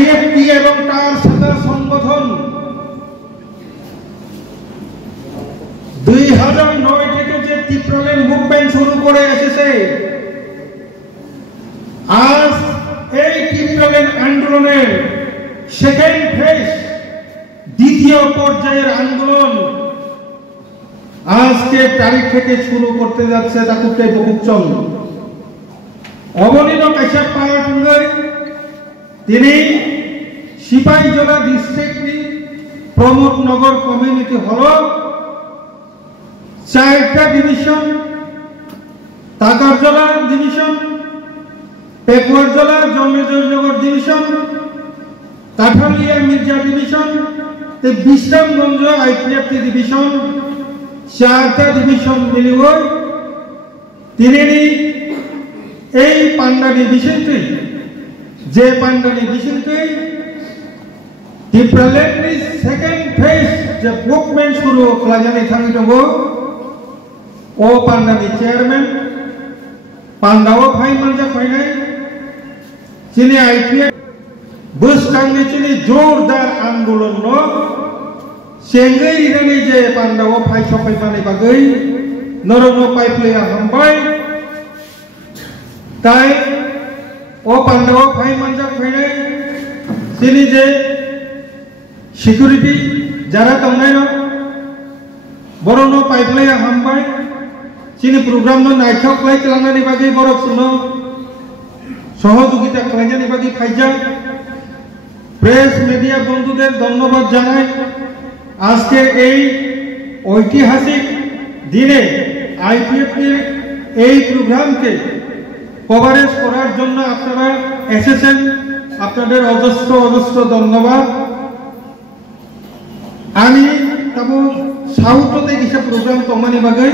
IFT এবং তার শাখা সংগঠন 2009 থেকে যে ত্রিপ্রালের মুভমেন্ট শুরু করে এসেছে, আজ এই ত্রিপ্রালের আন্দোলনের সেকেন্ড ফেজ, দ্বিতীয় পর্যায়ের আন্দোলন আজকে তারিখ থেকে শুরু করতে যাচ্ছে। তাকুকটাই বহুচল অবনীন কাশ্যপ পাড়াটুঙ্গাই তিনি সিপাহীজলা ডিস্ট্রিক্টনি প্রমোদনগর কমিউনিটি হল 4টা division, Takarjala division, Pekuarjala Janmejaynagar division, Kathalia Mirza division, Bishramganj IPFT division, 4টা ডিভিশন মিলিব তিনি এই পান্ডানি ডিভিশনটি, যে পান্ডানি ডিভিশনটি ত্রিপ্রালের সেকেন্ড ফেজ যে মুভমেন্ট শুরু খালাজানি থাকি দङ ও পান্ডানি চেয়ারম্যান पांडाव भाई मंजा फैनाय चिनी आईपीएफ बसकांनि चिनी जोरदार आंदोलन नो सेंगै इरानि जे पांडाव भाई सफायमानि बागै नरनो पाइपलेया हमबाय ताई ओ पांडाव भाई मंजा फैनाय चिनी जे सिक्युरिटी जारा दंनाय नो बरनो पाइपलेया हमबाय चिनी प्रोग्राम नो नायथाव खालाय खालामनायनि बागै बरफ सुनो सहयोगिता खालामनायनि बागै फाइजा प्रेस मीडिया बंधुদের ধন্যবাদ জানাই। আজকে এই ঐতিহাসিক দিনে আইপিএফ এর এই প্রোগ্রামকে কভারেজ করার জন্য আপনারা এসেছেন, আপনাদের অজস্র অজস্র ধন্যবাদ। আমি তাবো সাউথতে কিছু প্রোগ্রাম তমানি বাগৈ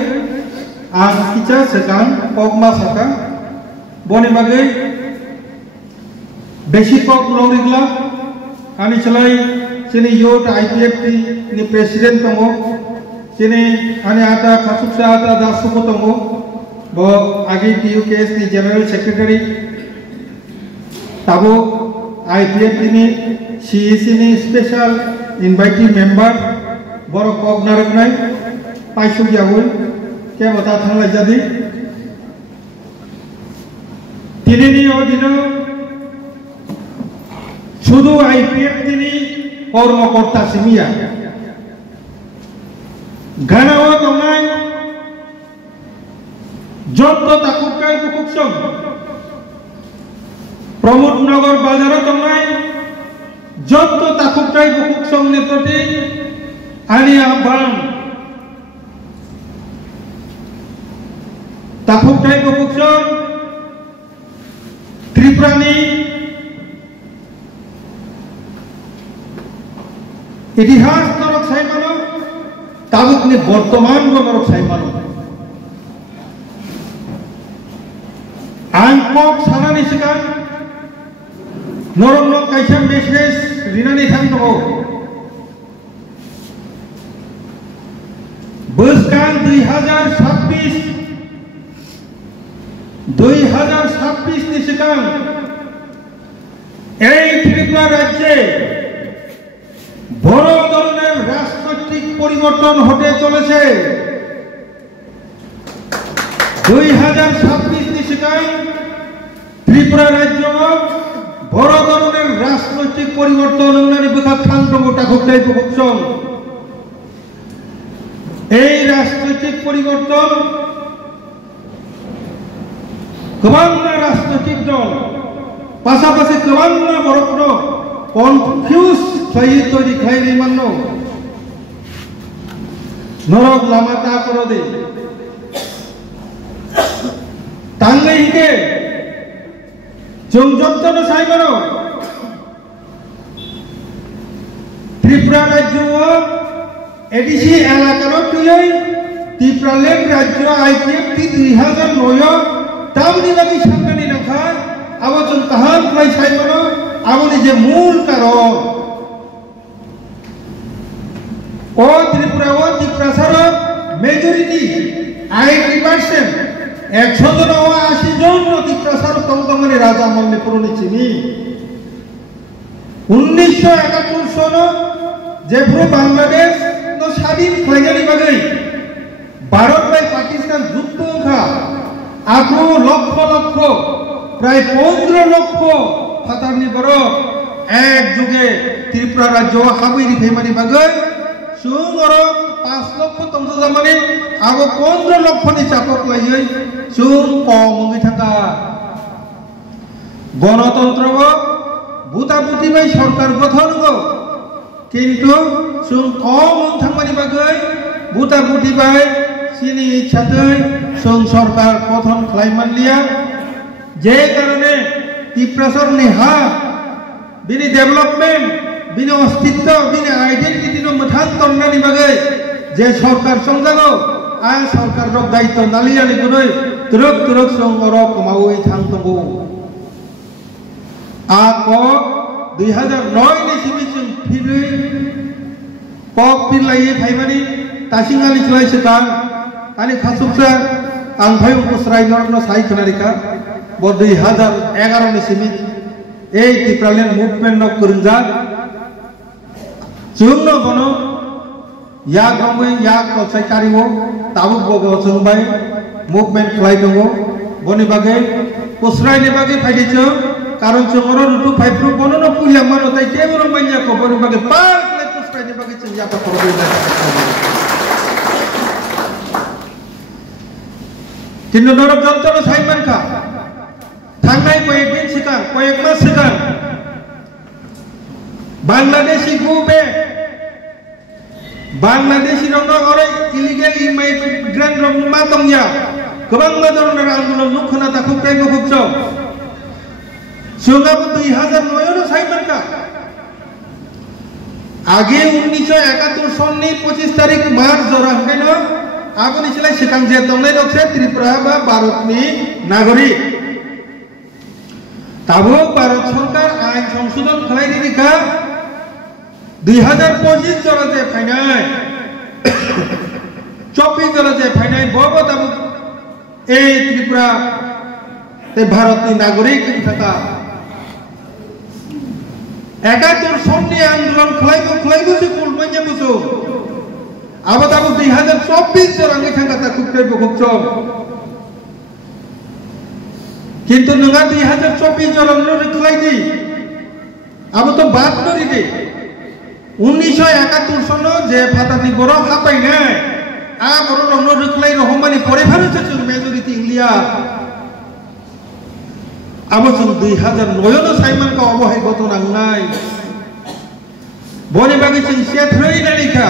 আর কিছা সেকান পগমা সাকা বনি বাগৈ বেশি কক লরিগলা আমি চলাই চিনি ইউট আইপিএফটি नि प्रेसिडेंट दङ चिनी आनि आटा खासुकसा आटा दासुको दङ ब आगे टीयूकेएस नि जनरल सेक्रेटारी ताबो आईपीएफटी नि सीईसी नि स्पेशल इनवाइटी मेंबर बर कक नारकनाय पाइसु जाबो के बता थांलाय जादि तिनिनि अधीन शुधु आईपीएफटी नि কর্মকর্তা সিমিয়া গানাও দঙাই যত তাকুকাই বুকুকসং প্রমোদনগর বাজার দঙাই যত তাকুকাই বুকুকসং নি প্রতি আনি আহ্বান তাকুকাই বুকুকসং ত্রিপুরানি इतिहास नरक साइमानो ताबुकनि वर्तमान नरक साइमानो आंकक सानानि सिगां नरक कायसा मेसेज रिनानि थांदो बोसकान 2026 नि सिगां এই ত্রিপুরা রাজ্যে বড় ধরনের রাজনৈতিক পরিবর্তন হতে চলেছে। 2026 নি সিগাং ত্রিপুরা রাজ্য বড় ধরনের রাজনৈতিক পরিবর্তন উন্নয়ন বিকাশ থাংতমটা ঘটাই বুকসং এই রাজনৈতিক পরিবর্তন গোবাং রাজনৈতিক দল পাশাপাশি গোবাং বড় কনফিউজ খাই তৈরি খাই নি মানো নরক লামাতা করে দে তাঙ্গে হিকে জংজন্তন সাইমানো ত্রিপুরা রাজ্য এডিসি এলাকার তুই ত্রিপুরালেন রাজ্য আইপিএফটি 2009 তামনি বাকি সামনে রাখা আবচন তাহান খাই সাইমানো আমনি যে মূল কারণ ও ত্রিপুরা ও ত্রিপুরাসার মেজরিটি 80% 100 জন ও 80 জন ত্রিপুরাসার তমতমনি রাজা মল্লে পুরনি চিনি 1971 সনে যেপুরো বাংলাদেশ স্বাধীন খাইনানি বাগৈ ভারত বাই পাকিস্তান যুদ্ধ ওখা আগু লক্ষ লক্ষ প্রায় 15 লক্ষ ফাতারনি বড় এক যুগে ত্রিপুরা রাজ্য হাবৈরি ফেমানি বাগৈ সুং অর 5 লক্ষ তমসা জামানি আগো 15 লক্ষনি চাপক লাইयै সুং কমঙ্গি থাকা গণতন্ত্র বুতাবুতি বাই সরকার গঠন গো কিন্তু সুং কম থাকমানি বাগৈ বুতাবুতি বাই সিনি ইচ্ছাতৈ সুং সরকার গঠন খাইমানলিয়া যে কারণে ত্রিপুরাসরনি হা বিনি ডেভেলপমেন্ট বিনি অস্তিত্ব বিনি আইডেন্টিটি নো মথান তন্নানি বাগৈ যে সরকার সংজাগো আই সরকার রক দায়িত্ব নালিয়ানি গুনৈ তুরক তুরক সুং অর কমাউই থাংতঙ্গো আক 2009 ni simisung phirui pok pilai phaimani tasingali chlai sekang ani khasuksa ang phayung kusrai norno sai khanarika bo 2011 ni simit ei Tipraland movement no kurunjak chungno bono ya gongwe ya kolsai kariwo tabuk bogo chungbai movement khlai dongo boni bagai kusrai ni bagai phaidicho কারণ চমর রুটু ফাইফ্রু বনন পুলিয়া মানো তাই কেবল মাইয়া কো বনি বাগে পার লে পুষ্টাই নি বাগে chia পা করবে না কিন্তু নরক যন্ত্রণা সাইমান কা থাংনাই কয়েকদিন সিকাং কয়েক মাস সিকাং বাংলাদেশি গুবে বাংলাদেশি রং অরে ইলিগেল ইমাইগ্রেন্ট রং মা তংয়া গোবাং ধরনের আন্দোলন মুখনা তা খুব প্রায় খুব চক Sungguh 2009 साइमन का आगे 1971 सननि 25 तारिख मार्च जरांखायनो आगोनि सिलाय सिगां जे दंनाय दंसे त्रिपुरा बा भारतनि नागरिक ताबो भारत सरकार आइन संशोधन खालायनिखा 2025 जरा जे फाइनाय 24 जरा जे फाइनाय बबो ताबो ए त्रिपुरा ते भारतनि नागरिक थाका 71 सननि आंदोलन खालायबो से कुलमान्या बुसु आबादाबो 2024 जरांगि थांगाता कुप्रे बखबचम किंतु नङा 2024 जरांनो खालायदि आबो तो बात नरि दे 1971 सनो जे फातानि बर हापायनाय आ बर रंनो रखलाय रहमानि परे भारत जों मेजरिटी इंलिया आबो जों 2009 साइमन का अबहाय गथनांनाय बनि बागै जों सेथ्रै नालिखा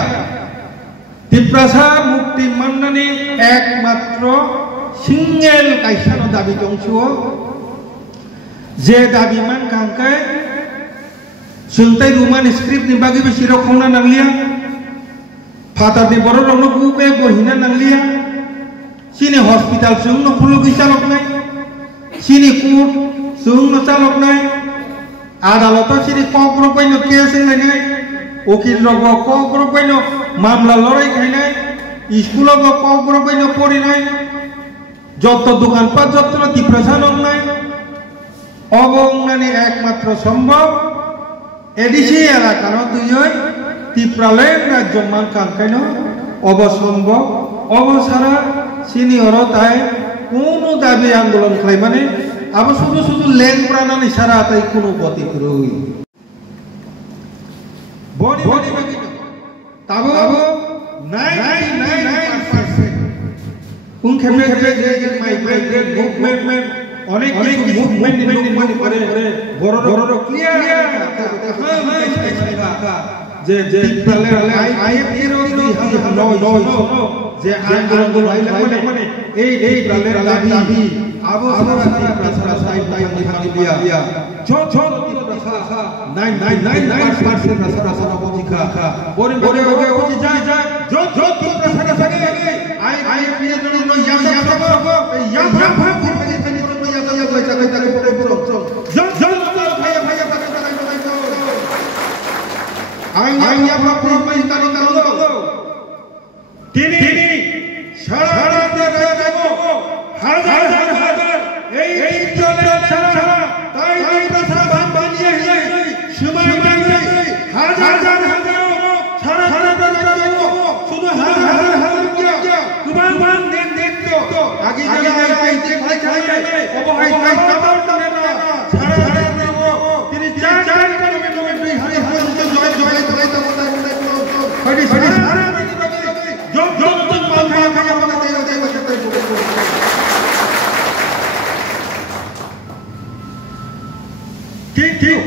त्रिपुरासा मुक्ति माननानै एकमात्र सिंगेल कायसानो दाबि दंसो जे दाबि मान कांकै जोंथाय रुमान स्क्रिप्ट नि बागै बिसिराव खावना नांलिया फातानि बर रंनो गुबे गहिना नांलिया सिनि हस्पिटाल जोंनो खुलो गैसालकनाय सिनि कोर्ट जोंनो चालकनाय आदालत सिनि कग्र बायनो केस होलायनाय उकिल रग कग्र बायनो मामला लड़ाई खायनाय स्कुल कग्र बायनो पढ़िनाय जत दোकानपाट जत त्रिपुरासा नंनाय अबंगनानि एकमात्र सम्भव एडिसी एलाकानो दुयै त्रिपुरालैंड राज्य मान कांखायनो अबसम्भव अबसारा सिनि अरताय কোনো দাবি আন্দোলন খাই মানে আবো শুধু শুধু লেন প্রাণানি সারা তাই কোনো গতি করই বনি বনি বাকি তাবো 99% কোন ক্ষেত্রে যে মাইগ্রেট মুভমেন্ট অনেক কিছু মুভমেন্ট করে বড় বড় ক্লিয়ার যে যে আইএফ এর যে আন্দোলন মানে এই প্রাণের দাবি আবো সারা ত্রিপুরা সাইড টাইম দিয়া ছোট ত্রিপুরা 99% সারা সারা বজিকা বরে বরে ওজি যায় যত ত্রিপুরা সারা আই পিএ জন্য ইয়া ভাগ ফেলে ফেলে ইয়া কইতা পরে পরে যত ভাই তাকে আই ইয়া ভাগ পুরো ইতানি কালো তিনি সারা দেশে যাব হাজার হাজার এই চলে ছাড়া তাই ত্রিপুরা বানিয়ে সময় হাজার হাজার সারা সারা শুধু হাজার হাজার কুরবান দেন আগে যারা আইতে ভাই খাইলে অবহেলায় কাবার করে না সারা সারা দেব তিনি চার করে দুই হাজার জয় জয় জয় তো বলতে ফড়ি ফড়ি সারা জব জব তো পাওয়া খায়া বলতে ঠিক ঠিক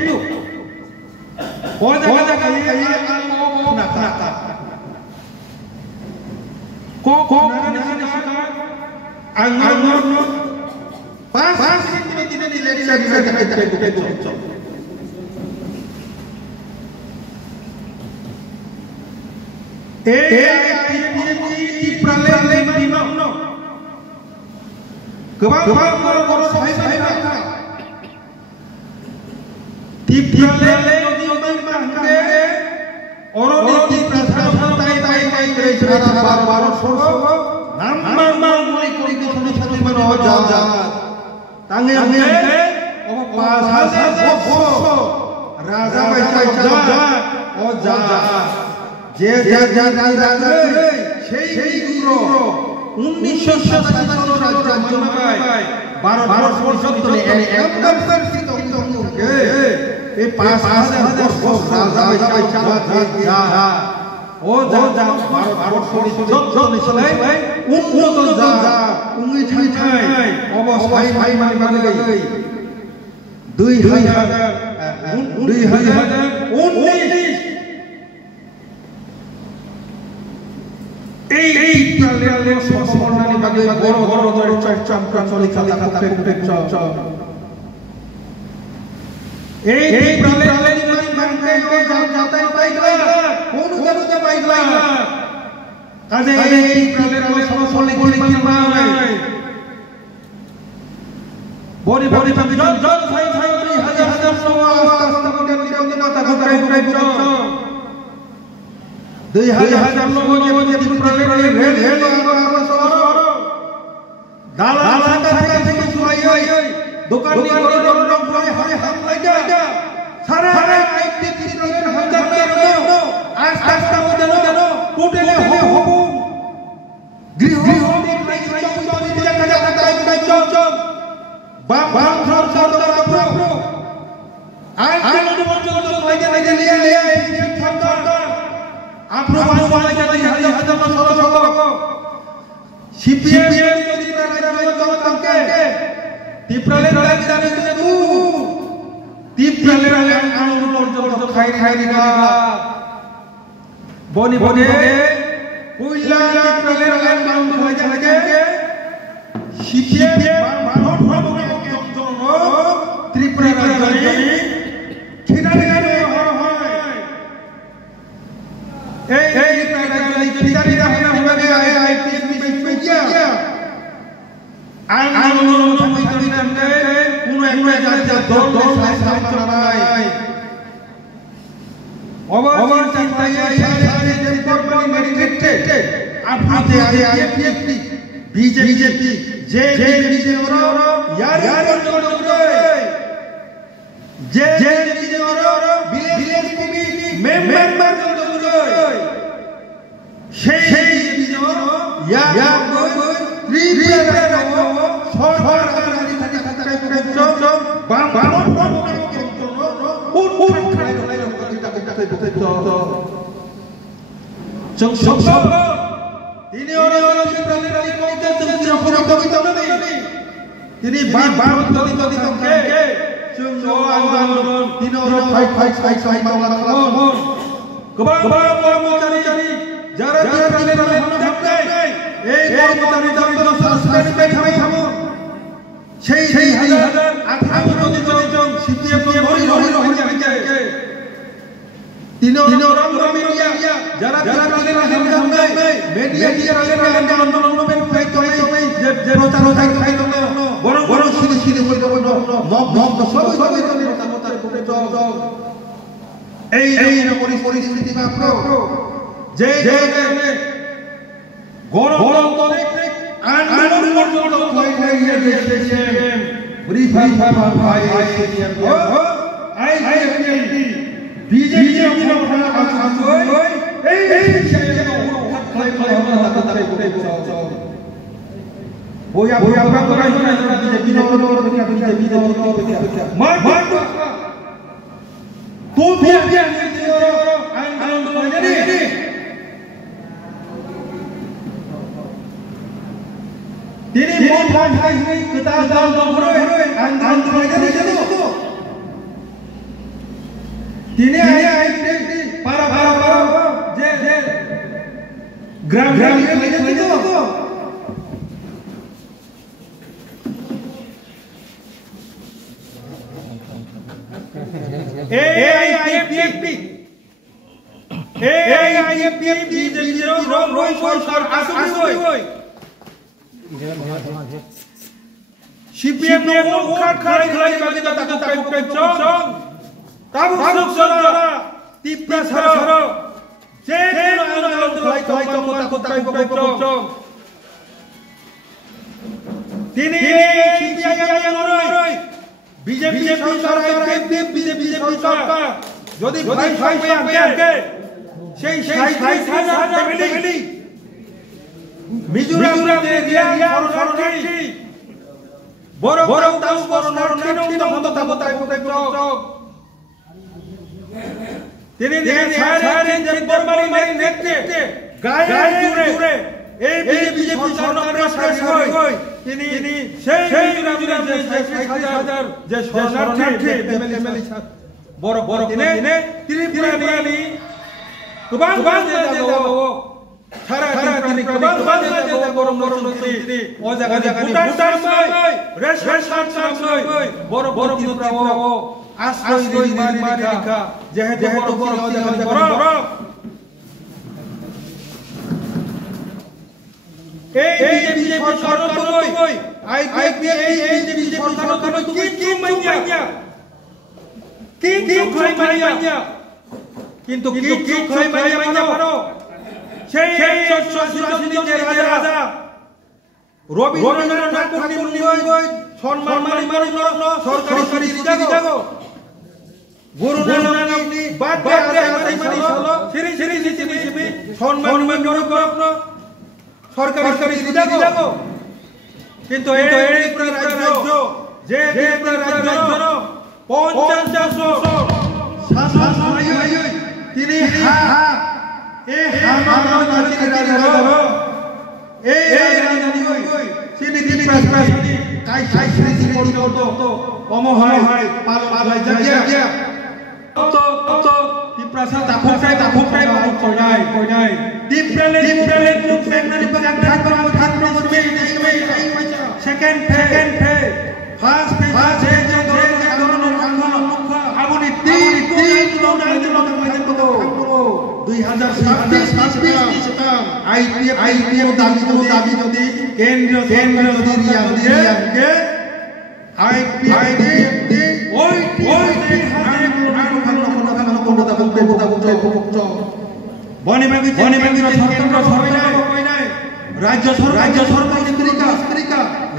बहुत जगह ये ना को अंगन पास दिन ले लगे BJP Boya apa orang BJP CPM no khalai bagi takut tabu sara tipra sara BJP সরকার যদি সেই মিজোরাম বড় তিনি BJP সরকার তিনি বড় কিন্তু রবীন্দ্রনাথ ঠাকুর গুরু নানক সরকারি কিন্তু তিনি দাবি যদি কেন্দ্র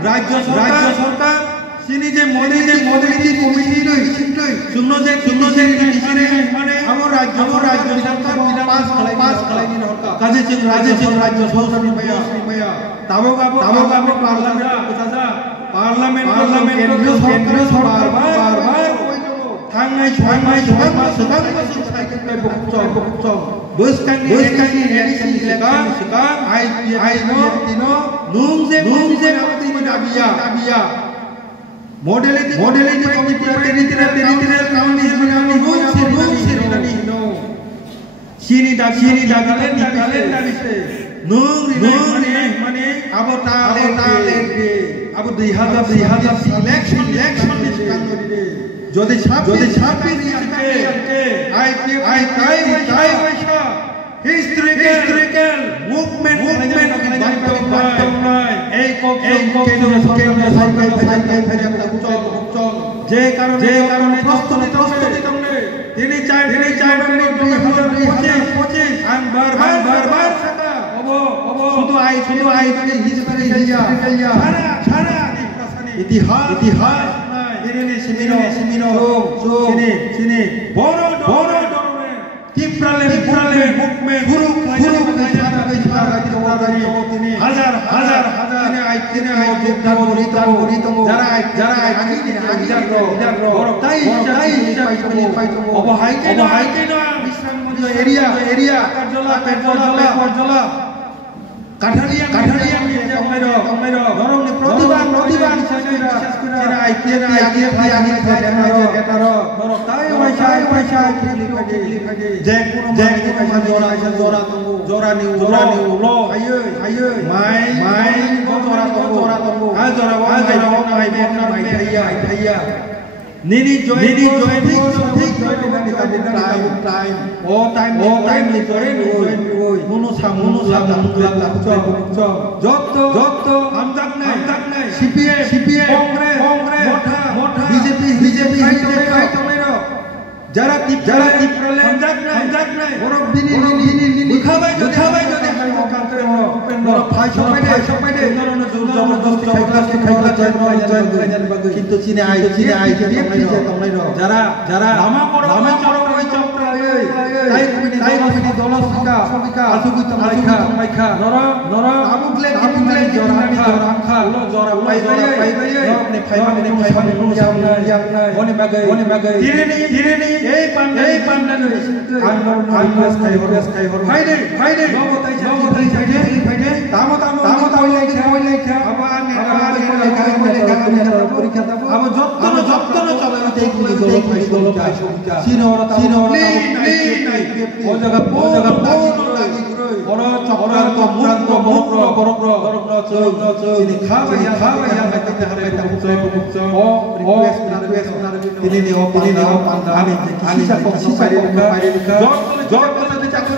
রাজ্য সরকার তিনি যে মোদী কমিটি শূন্য আমার রাজ্য Modelity committee territorial counties Sini dagalen মানে আবো তালে আবো 2000 election যদি 26 আই historical movement এই যে কারণে প্রস্তুতি তিনি চাই বারবার শুধু আই হিস্ট্রি ইতিহাস সিমিনো সিনি বড় টিপ্রালে গুরু তিনি হাজার হাজার হাজার তিনি যোগদান করি তঙ্গ যারা তাই অবহাইকে না বিশ্রামগঞ্জ এরিয়া কাঠজলা কাঠালিয়া গরম প্রতিবার বিশেষ করে আইপিএল তাই পয়সা যে কোনো জোরা নিউ লো হাইয়ে মাই জোরা তঙ্গু আই Nini join ঠিক টাইম ও টাইম নি join মনো সাম যত আমজাক নাই সিপিএম কংগ্রেস মোটা বিজেপি যারা টিপ্রালে আমজাক নাই গরব দিনি দেখাবাই যদি কান্ট্রে উপেন্দ্র ফাই সপাইদে নরন জবরদস্তি খাইলা কিন্তু চিনে আই যারা লামা বড় চক্র তাই কমিনি দল শ্রমিকা আসুবি তমাইখা নর আমুকলে জরাখা জরা পাইবাই নে ফাইবা মনে বাগাই তিরেনি এই পান্ডা আনবাস খাই হর ফাইদে নবতাই ফাইদে তামো লাইখা আবার নেতা পরীক্ষা দাও আবার যত্ন চলে দেখলি দল শ্রমিকা সিনওরা ও জায়গা লাগি বড় চক্রান্ত মন্ত্র তিনি খাওয়া হাইতে মুক্ত ও রিকোয়েস্ট তিনি নিও পান্ডা আমি সিসা পাইরিকা যত চাকরি